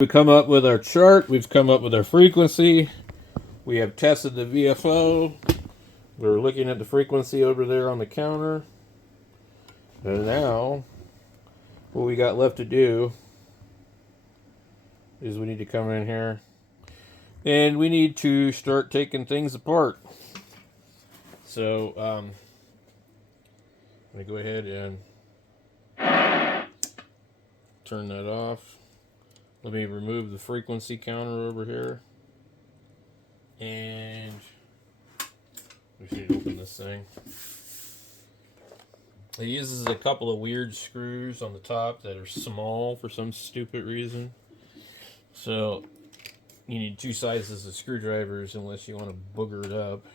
We come up with our chart, we've come up with our frequency, we have tested the VFO, we're looking at the frequency over there on the counter, and now what we got left to do is we need to come in here and we need to start taking things apart. So let me go ahead and turn that off. Let me remove the frequency counter over here. And we should open this thing. It uses a couple of weird screws on the top that are small for some stupid reason. So you need two sizes of screwdrivers unless you want to booger it up.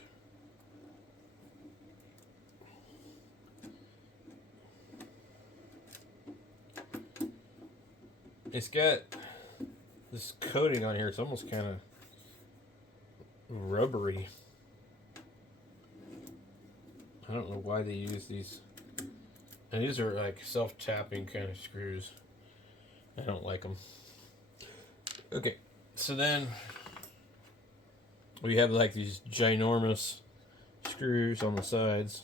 It's got this coating on here. It's almost kind of rubbery. I don't know why they use these. And these are like self-tapping kind of screws. I don't like them. Okay, so then we have like these ginormous screws on the sides.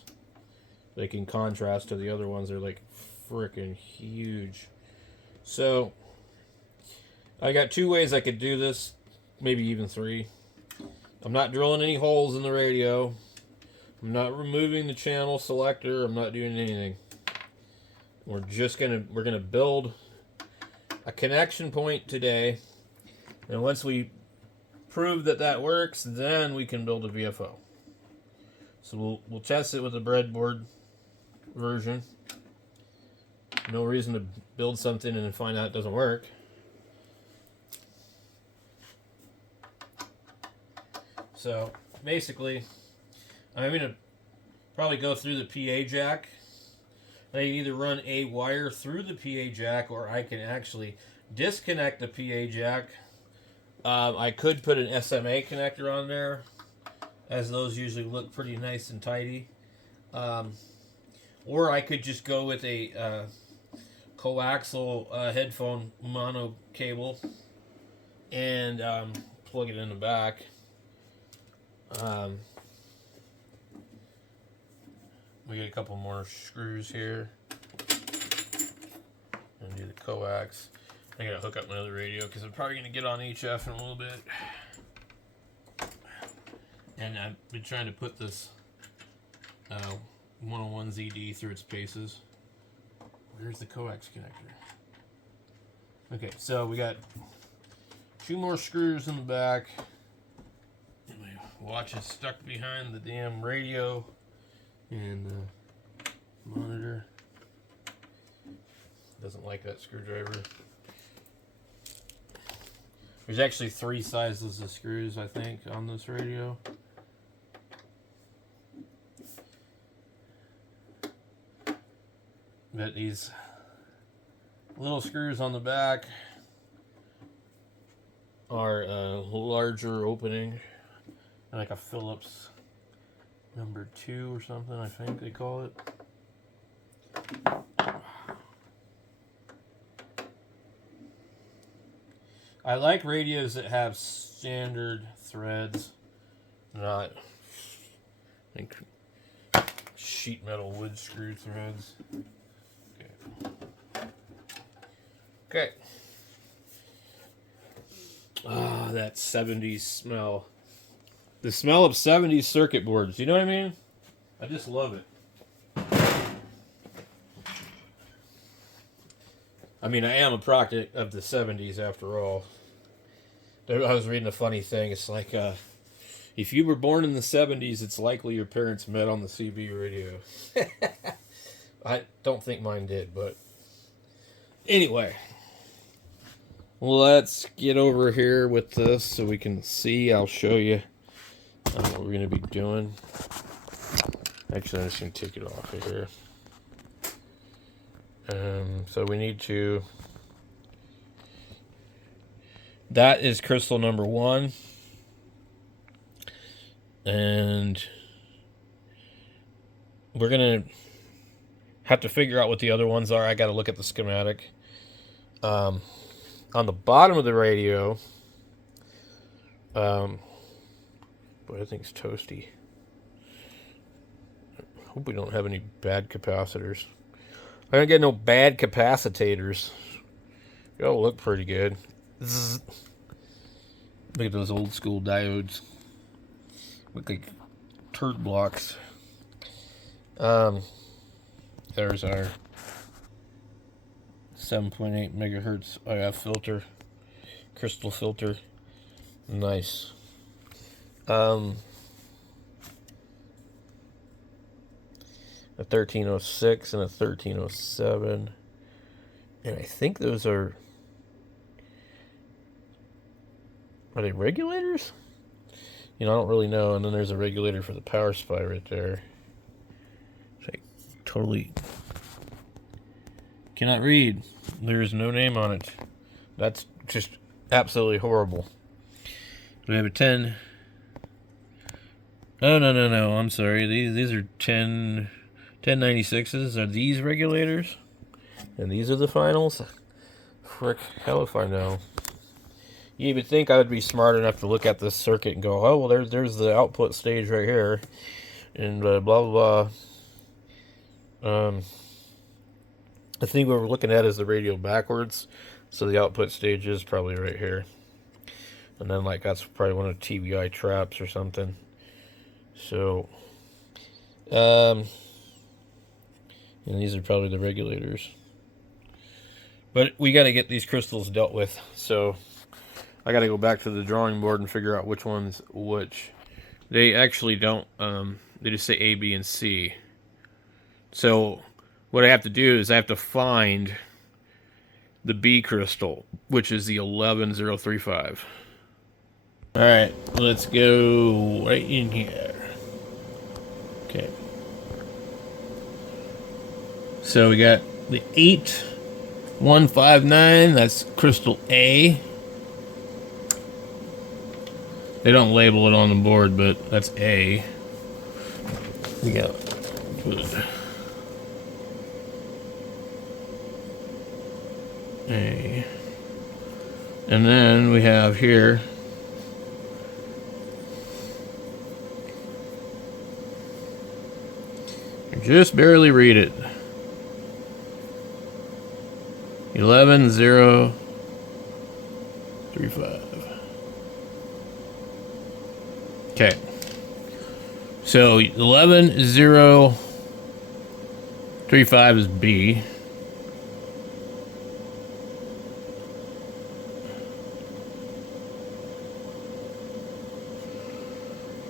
They can contrast to the other ones. They're like freaking huge. So I got two ways I could do this, maybe even three. I'm not drilling any holes in the radio. I'm not removing the channel selector. I'm not doing anything. We're gonna build a connection point today, and once we prove that that works, then we can build a VFO. So we'll test it with the breadboard version. No reason to build something and then find out it doesn't work. So basically, I'm going to probably go through the PA jack. I either run a wire through the PA jack, or I can actually disconnect the PA jack. I could put an SMA connector on there, as those usually look pretty nice and tidy. Or I could just go with a coaxial headphone mono cable and plug it in the back. We get a couple more screws here and do the coax. I gotta hook up my other radio because I'm probably gonna get on HF in a little bit. And I've been trying to put this 101 ZD through its paces. Where's the coax connector? Okay, so we got two more screws in the back. And my watch is stuck behind the damn radio and the monitor. Doesn't like that screwdriver. There's actually three sizes of screws, I think, on this radio. But these little screws on the back are a larger opening, like a Phillips number 2 or something, I think they call it. I like radios that have standard threads, not like sheet metal wood screw threads. Okay. Ah, that 70s smell. The smell of 70s circuit boards. You know what I mean? I just love it. I mean, I am a product of the 70s after all. I was reading a funny thing. It's like, if you were born in the 70s, it's likely your parents met on the CB radio. I don't think mine did, but anyway. Let's get over here with this so we can see. I'll show you what we're going to be doing. Actually, I'm just going to take it off of here. So we need to... That is crystal number 1. And we're going to have to figure out what the other ones are. I got to look at the schematic. on the bottom of the radio, boy, I think it's toasty. Hope we don't have any bad capacitors. I don't get no bad capacitors. They all look pretty good. Zzz. Look at those old school diodes. Look like turd blocks. There's our 7.8 megahertz IF filter, crystal filter. Nice. A 1306 and a 1307, and I think those are they regulators? You know, I don't really know. And then there's a regulator for the power supply right there. I totally cannot read. There is no name on it. That's just absolutely horrible. We have a 10. Oh, no. I'm sorry. These are 1096s. Are these regulators? And these are the finals? Frick, hell if I know. You would think I would be smart enough to look at this circuit and go, oh, well, there's the output stage right here. And blah, blah, blah. I think what we're looking at is the radio backwards. So the output stage is probably right here. And then, like, that's probably one of the TBI traps or something. So, and these are probably the regulators. But we got to get these crystals dealt with. So, I got to go back to the drawing board and figure out which one's which. They actually don't, they just say A, B, and C. So, what I have to do is I have to find the B crystal, which is the 11035. Alright, let's go right in here. Okay. So we got the 8159, that's crystal A. They don't label it on the board, but that's A. We got A. And then we have here just barely read it. 11035. Okay. So 11035 is B.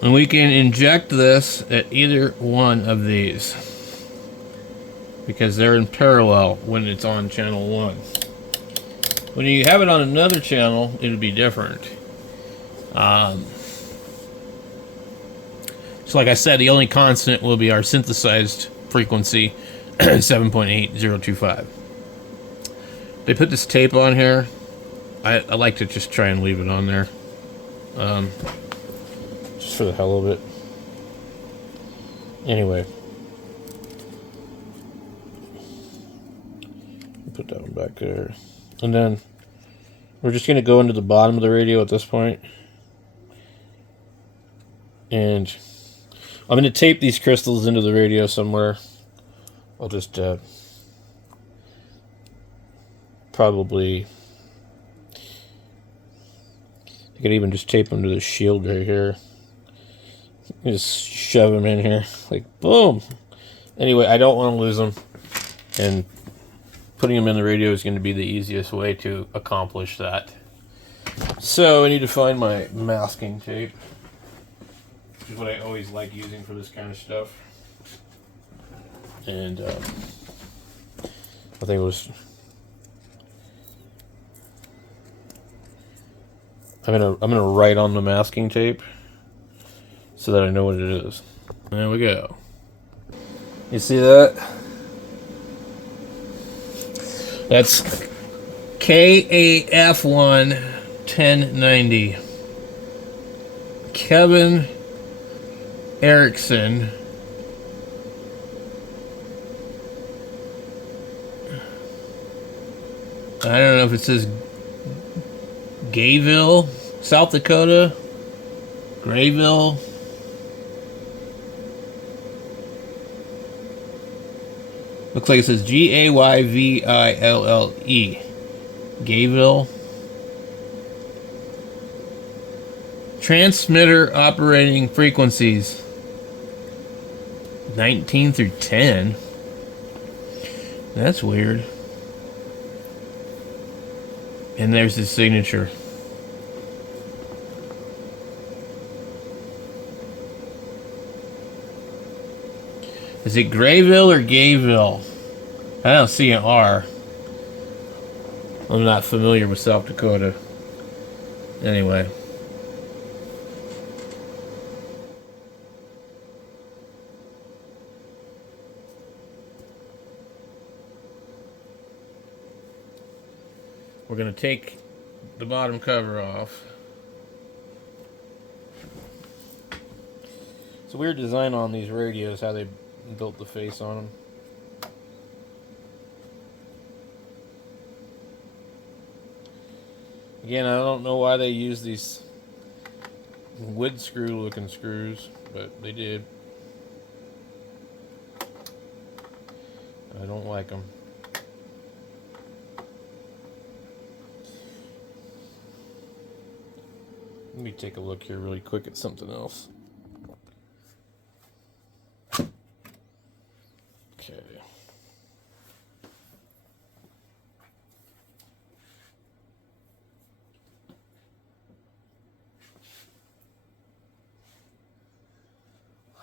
And we can inject this at either one of these because they're in parallel when it's on channel 1. When you have it on another channel, it'll be different. So like I said, the only constant will be our synthesized frequency, 7.8025. They put this tape on here. I like to just try and leave it on there. Just for the hell of it. Anyway. Put that one back there. And then we're just going to go into the bottom of the radio at this point. And I'm going to tape these crystals into the radio somewhere. I'll just probably... I could even just tape them to the shield right here. Just shove them in here. Like, boom! Anyway, I don't want to lose them. And putting them in the radio is going to be the easiest way to accomplish that. So I need to find my masking tape, which is what I always like using for this kind of stuff. And I think it was... I'm gonna write on the masking tape so that I know what it is. There we go. You see that? That's KAF1 1090. Kevin Erickson. I don't know if it says Gayville, South Dakota. Grayville. Looks like it says Gayville. Gayville. Transmitter operating frequencies 19 through 10. That's weird. And there's his signature. Is it Grayville or Gayville? I don't see an R. I'm not familiar with South Dakota. Anyway. We're going to take the bottom cover off. It's a weird design on these radios, how they built the face on them. Again, I don't know why they use these wood screw looking screws, but they did. I don't like them. Let me take a look here really quick at something else. Okay.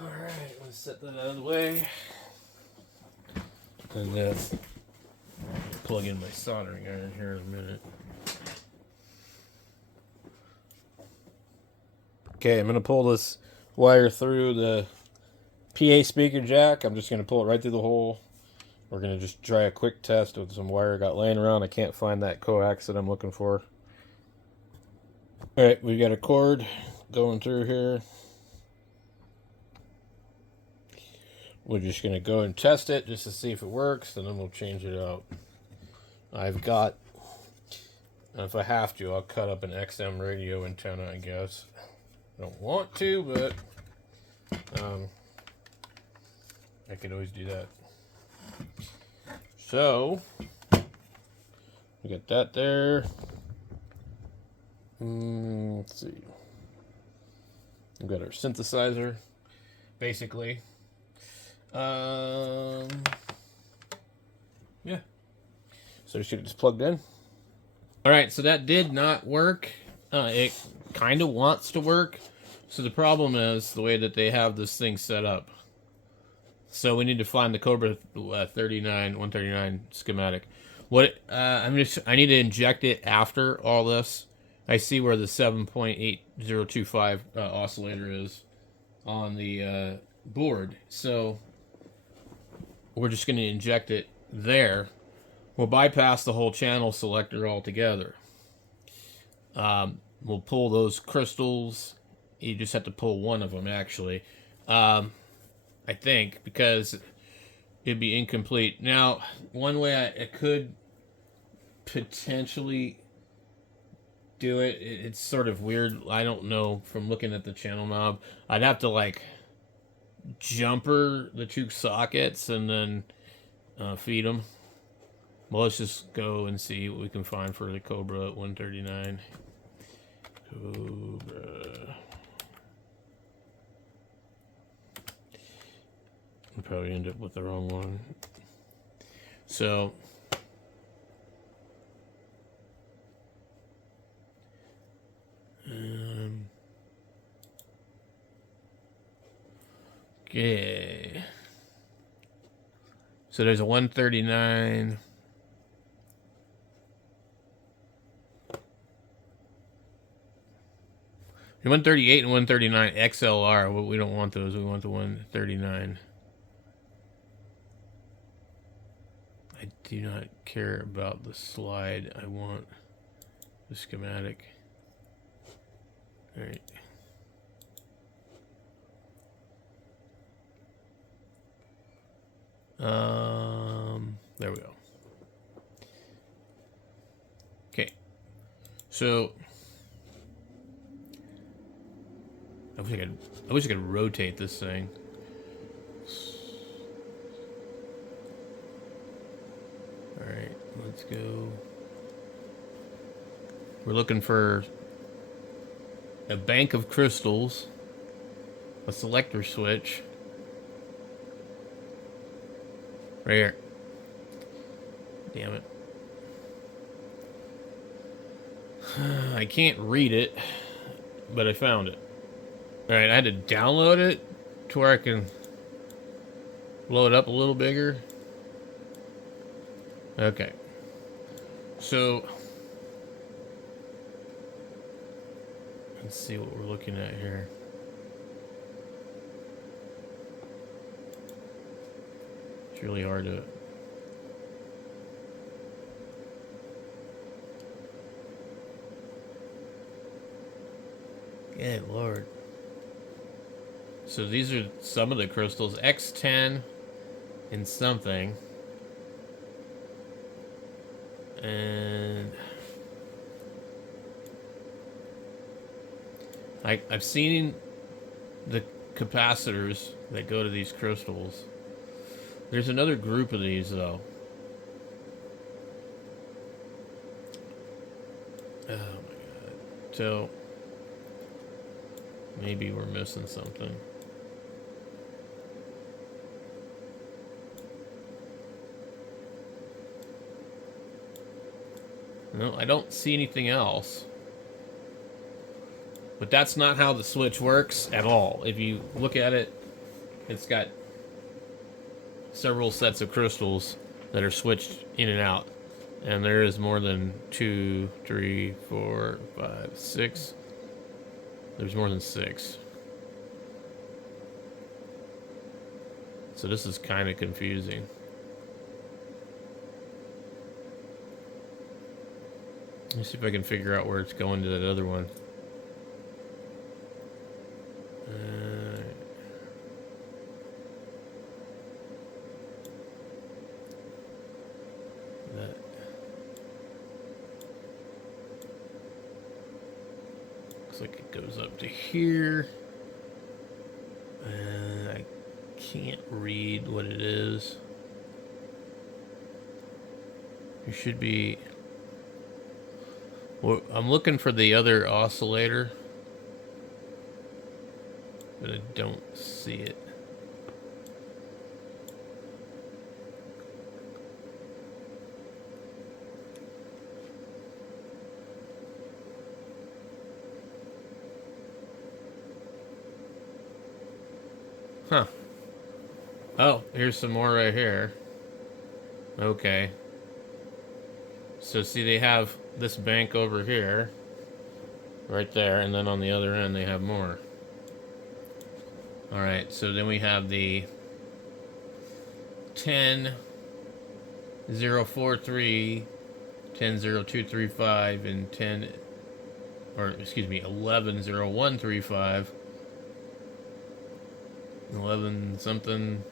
All right, let's set that out of the way. And plug in my soldering iron here in a minute. Okay, I'm going to pull this wire through the PA speaker jack. I'm just going to pull it right through the hole. We're going to just try a quick test with some wire I got laying around. I can't find that coax that I'm looking for. Alright, we got a cord going through here. We're just going to go and test it just to see if it works, and then we'll change it out. I've got, if I have to, I'll cut up an XM radio antenna, I guess. I don't want to, but I could always do that. So, we got that there. Let's see. We've got our synthesizer, basically. Yeah. So should just plugged in. All right, so that did not work. It kind of wants to work. So the problem is the way that they have this thing set up. So we need to find the COBRA 139 schematic. What I need to inject it after all this. I see where the 7.8025 oscillator is on the board. So we're just going to inject it there. We'll bypass the whole channel selector altogether. We'll pull those crystals. You just have to pull one of them, actually. I think, because it'd be incomplete. Now, one way I could potentially do it, it's sort of weird. I don't know from looking at the channel knob. I'd have to, like, jumper the two sockets and then feed them. Well, let's just go and see what we can find for the COBRA 139. COBRA. I'll probably end up with the wrong one. So, okay. So there's a 139. The 138 and 139 XLR. Well, we don't want those. We want the 139. I do not care about the slide. I want the schematic. All right. There we go. Okay. So I wish I could rotate this thing. Alright, let's go. We're looking for a bank of crystals, a selector switch. Right here. Damn it. I can't read it, but I found it. Alright, I had to download it to where I can blow it up a little bigger. Okay. So, let's see what we're looking at here. It's really hard to... Good Lord. So these are some of the crystals. X10 and something. And I've seen the capacitors that go to these crystals. There's another group of these, though. Oh, my God. So, maybe we're missing something. No, I don't see anything else. But that's not how the switch works at all. If you look at it, it's got several sets of crystals that are switched in and out. And there is more than 2, 3, 4, 5, 6. There's more than 6. So this is kind of confusing. Let me see if I can figure out where it's going to that other one. That looks like it goes up to here. I can't read what it is. There should be... Well, I'm looking for the other oscillator, but I don't see it. Huh. Oh, here's some more right here. Okay. So see, they have this bank over here, right there, and then on the other end they have more. Alright, so then we have the 10-043, 10-0235, and 11-0135, 11 something,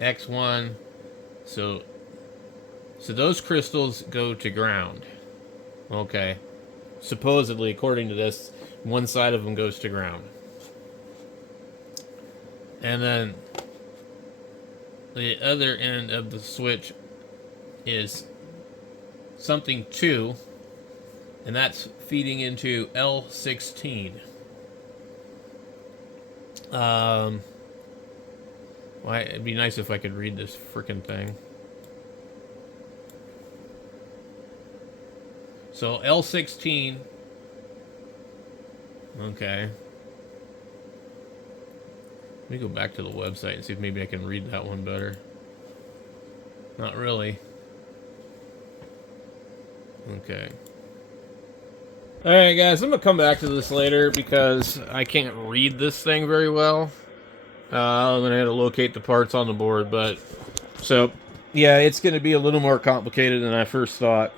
X1, so those crystals go to ground. Okay. Supposedly, according to this, one side of them goes to ground. And then the other end of the switch is something 2, and that's feeding into L16. Well, it'd be nice if I could read this frickin' thing. So L16. Okay. Let me go back to the website and see if maybe I can read that one better. Not really. Okay. Alright guys, I'm going to come back to this later because I can't read this thing very well. I'm going to have to locate the parts on the board, but... So, yeah, it's going to be a little more complicated than I first thought.